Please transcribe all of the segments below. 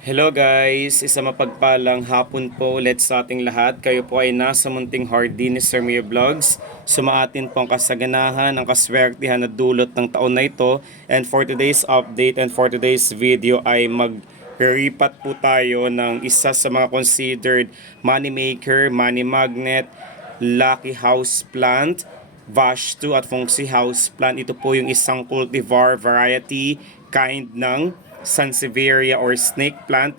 Hello guys! Isa mapagpalang hapon po ulit sa ating lahat. Kayo po ay nasa munting hardy ni Sir Mio Vlogs. Sumaatin po ang kasaganahan, ang kaswertihan na dulot ng taon na ito. And for today's update and for today's video ay mag-ripat po tayo ng isa sa mga considered money maker, money magnet, lucky house plant, Vastu at Fungsi house plant. Ito po yung isang cultivar variety kind ng Sansevieria or snake plant.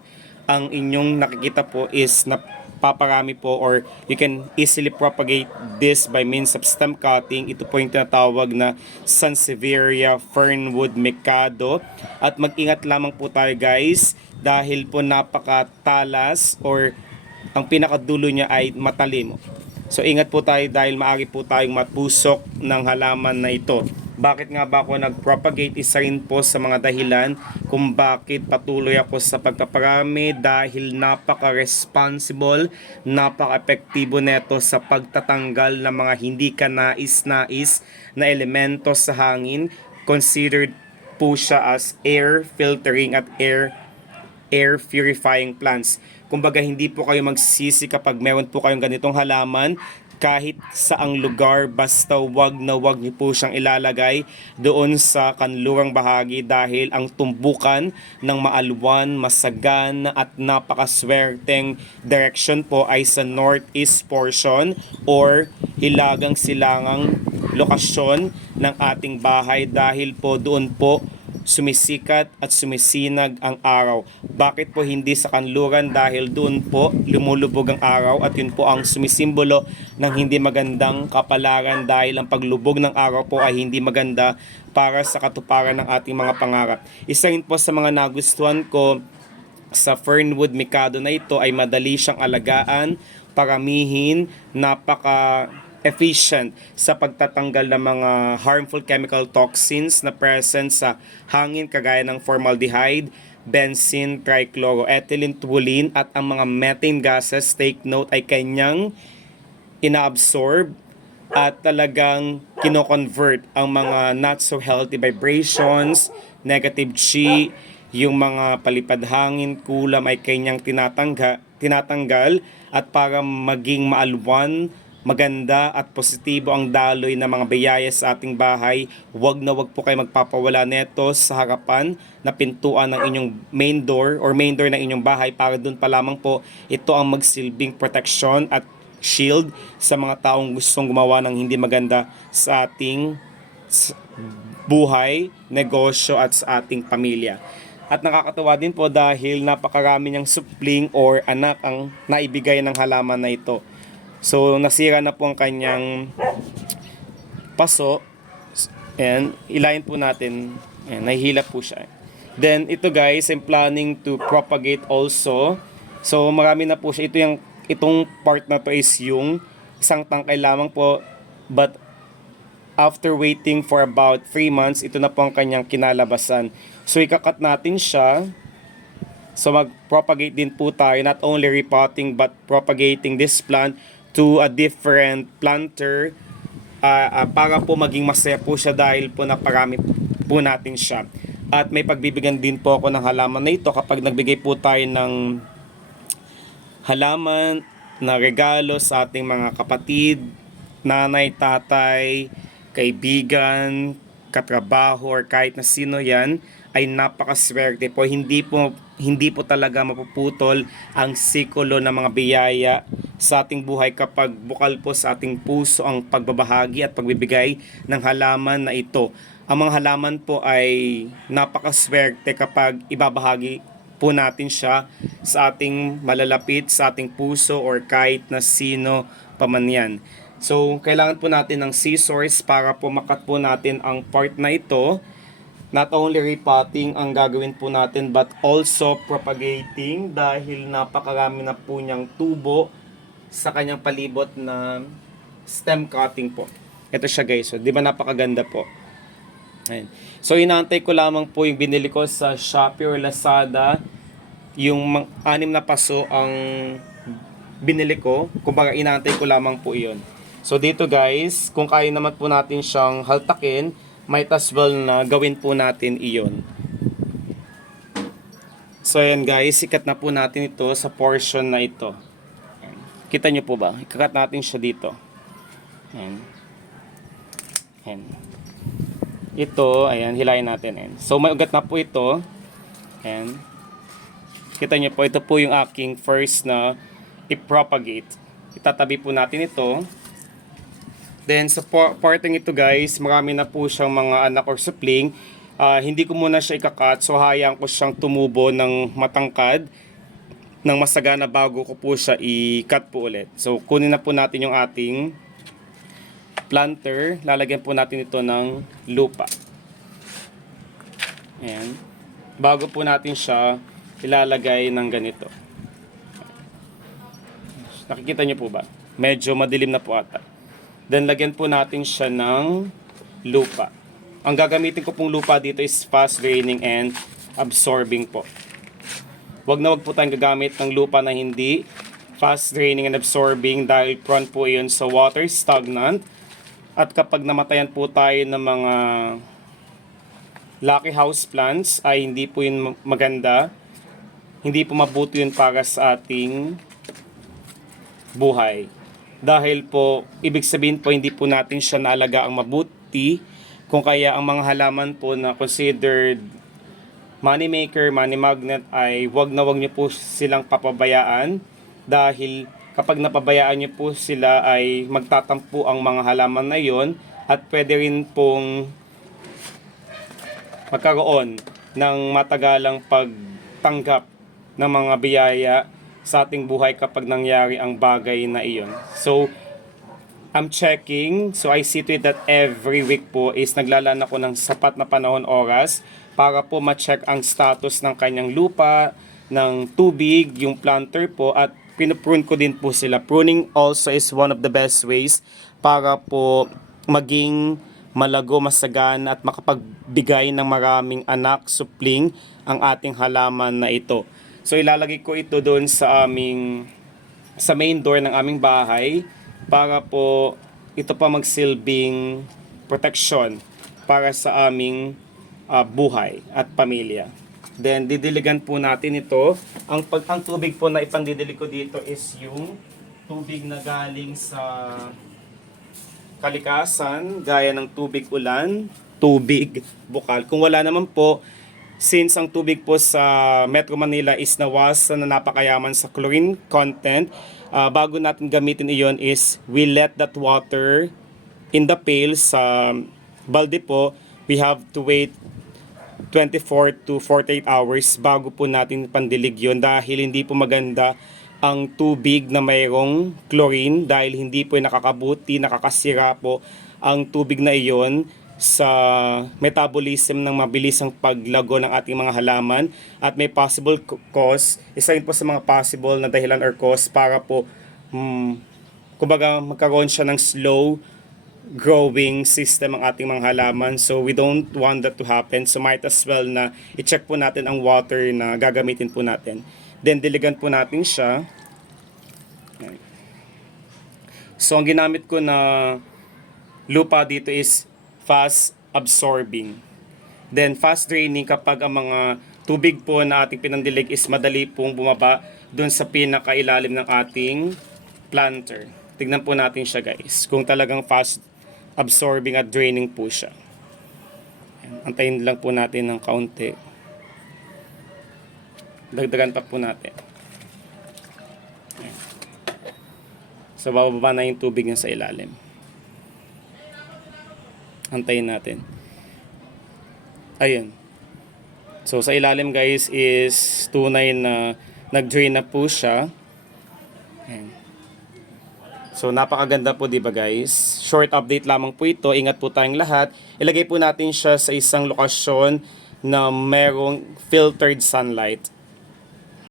Ang inyong nakikita po is napaparami po or you can easily propagate this by means of stem cutting. Ito po yung tinatawag na Sansevieria fernwood mikado. At mag-ingat lamang po tayo guys dahil po napakatalas or ang pinakadulo niya ay matalim. So ingat po tayo dahil maaari po tayong matusok ng halaman na ito. Bakit nga ba ako nag-propagate? Isa rin po sa mga dahilan kung bakit patuloy ako sa pagpaparami dahil napaka-responsible, napaka-epektibo neto sa pagtatanggal ng mga hindi ka nais-nais na elemento sa hangin. Considered po siya as air filtering at air purifying plants. Kumbaga hindi po kayo magsisi kapag meron po kayong ganitong halaman kahit saang lugar, basta wag na wag niyo po siyang ilalagay doon sa kanlurang bahagi dahil ang tumbukan ng maalwan, masagan at napakaswerteng direction po ay sa northeast portion or hilagang silangang lokasyon ng ating bahay dahil po doon po sumisikat at sumisinag ang araw. Bakit po hindi sa kanluran? Dahil doon po lumulubog ang araw at yun po ang sumisimbolo ng hindi magandang kapalaran dahil ang paglubog ng araw po ay hindi maganda para sa katuparan ng ating mga pangarap. Isa rin po sa mga nagustuhan ko sa Fernwood Mikado na ito ay madali siyang alagaan, paramihin, napaka efficient sa pagtatanggal ng mga harmful chemical toxins na present sa hangin kagaya ng formaldehyde, benzene, trichloroethylene, toluene at ang mga methane gases, take note, ay kanyang inaabsorb at talagang kino-convert ang mga not so healthy vibrations, negative chi, yung mga palipad hangin, kulam ay kanyang tinatanggal at para maging maalwan, maganda at positibo ang daloy ng mga biyaya sa ating bahay, wag na wag po kayo magpapawala neto sa harapan na pintuan ng inyong main door or main door ng inyong bahay para doon pa lamang po ito ang magsilbing protection at shield sa mga taong gustong gumawa ng hindi maganda sa ating buhay, negosyo at sa ating pamilya. At nakakatuwa din po dahil napakarami niyang supling or anak ang naibigay ng halaman na ito. So, nasira na po ang kanyang paso. And ilayin po natin. Ayan, nahihila po siya. Then, ito guys, I'm planning to propagate also. So, marami na po siya. Itong part na to is yung isang tangkay lamang po. But, after waiting for about 3 months, ito na po ang kanyang kinalabasan. So, ikakat natin siya. So, mag-propagate din po tayo. Not only repotting, but propagating this plant to a different planter para po maging masaya po siya dahil po naparami po natin siya. At may pagbibigyan din po ako ng halaman na ito kapag nagbigay po tayo ng halaman na regalo sa ating mga kapatid, nanay, tatay, kaibigan, katrabaho or kahit na sino yan ay napakaswerte po. Hindi po talaga mapuputol ang sikulo ng mga biyaya sa ating buhay kapag bukal po sa ating puso ang pagbabahagi at pagbibigay ng halaman na ito. Ang mga halaman po ay napakaswerte kapag ibabahagi po natin siya sa ating malalapit, sa ating puso or kahit na sino paman yan. So, kailangan po natin ng scissors para po makat po natin ang part na ito. Not only repotting ang gagawin po natin but also propagating dahil napakarami na po niyang tubo sa kanyang palibot na stem cutting po. Ito siya guys. So, di ba napakaganda po? Ayan. So, inaantay ko lamang po yung binili ko sa Shopee or Lazada. Yung 6 na paso ang binili ko. Kumbaga, inaantay ko lamang po iyon. So, dito guys, kung kaya naman po natin siyang haltakin, might as well na gawin po natin iyon. So ayan guys, ikat na po natin ito sa portion na ito. Ayan. Kita nyo po ba? Ikakat natin siya dito. Ayan. Ayan. Ito, ayan, hilayin natin. Ayan. So may ugat na po ito. Ayan. Kita nyo po, ito po yung aking first na i-propagate. Itatabi po natin ito. Then sa parting ito guys, marami na po siyang mga anak or supling. Hindi ko muna siya ikakat, so hayaan ko siyang tumubo ng matangkad ng masagana bago ko po siya i-cut po ulit. So kunin na po natin yung ating planter, lalagyan po natin ito ng lupa. Ayan. Bago po natin siya ilalagay ng ganito. Nakikita niyo po ba? Medyo madilim na po ata. Then lagyan po natin siya ng lupa. Ang gagamitin ko pong lupa dito is fast draining and absorbing po. Wag po tayong gagamit ng lupa na hindi fast draining and absorbing dahil prone po yun sa water stagnant. At kapag namatayan po tayo ng mga lucky house plants ay hindi po yun maganda. Hindi po mabuti yun para sa ating buhay. Dahil po, ibig sabihin po hindi po natin siya naalagaan mabuti. Kung kaya ang mga halaman po na considered money maker, money magnet ay wag niyo po silang papabayaan dahil kapag napabayaan niyo po sila ay magtatampo ang mga halaman na yon at pwede rin pong magkaroon ng matagalang pagtanggap ng mga biyaya sa ating buhay kapag nangyari ang bagay na iyon. So, I'm checking. So, I see to it that every week po is naglalaan ako ng sapat na panahon oras para po ma-check ang status ng kanyang lupa, ng tubig, yung planter po, at pinuprune ko din po sila. Pruning also is one of the best ways para po maging malago, masagana at makapagbigay ng maraming anak, supling ang ating halaman na ito. So, ilalagay ko ito doon sa main door ng aming bahay para po ito pa magsilbing protection para sa aming buhay at pamilya. Then didiligan po natin ito. Ang tubig po na ipandidilig ko dito is yung tubig na galing sa kalikasan, gaya ng tubig ulan, tubig bukal. Kung wala naman po, since ang tubig po sa Metro Manila is nawasan na napakayaman sa chlorine content, bago natin gamitin iyon is we let that water in the pail sa balde po. We have to wait 24 to 48 hours bago po natin pandilig yun dahil hindi po maganda ang tubig na mayroong chlorine dahil hindi po nakakabuti, nakakasira po ang tubig na iyon sa metabolism ng mabilisang paglago ng ating mga halaman at may possible cause, isa rin po sa mga possible na dahilan or cause para po kumbaga magkaroon siya ng slow growing system ang ating mga halaman. So we don't want that to happen. So might as well na i-check po natin ang water na gagamitin po natin. Then diligan po natin siya. So ang ginamit ko na lupa dito is fast absorbing. Then fast draining kapag ang mga tubig po na ating pinandilig is madali pong bumaba doon sa pinakailalim ng ating planter. Tignan po natin siya guys. Kung talagang fast absorbing at draining po siya. Antayin lang po natin ng kaunti. Dagdagan pa po natin. So bababa na yung tubig niya sa ilalim. Antayin natin. Ayun. So sa ilalim guys is tunay na nag-drain na po siya. Ayan. So napakaganda po 'di ba guys? Short update lamang po ito. Ingat po tayong lahat. Ilagay po natin siya sa isang lokasyon na merong filtered sunlight.